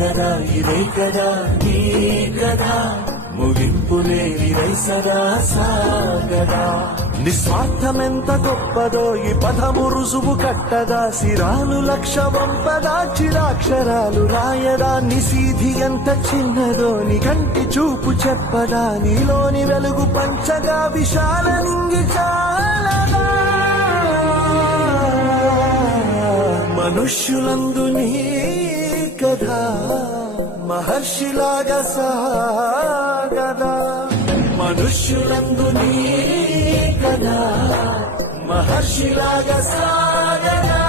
కదా ఇదే కదా నీ కదా ముగింపు లేని సదా సాగదా నిస్వార్థమెంత గొప్పదో ఈ పదము రుజువు కట్టదా సిరాలు లక్ష వంపదా చిరాక్షరాలు రాయదా నిసీధి ఎంత చిన్నదో నీ కంటి చూపు చెప్పదా నీలోని వెలుగు పంచగా విశాల నింగి చాలదా మనుష్యులందు నీ కథ మహర్షిలాగా సాగదా మనుష్యులందు నీ కథ మహర్షిలాగా సాగదా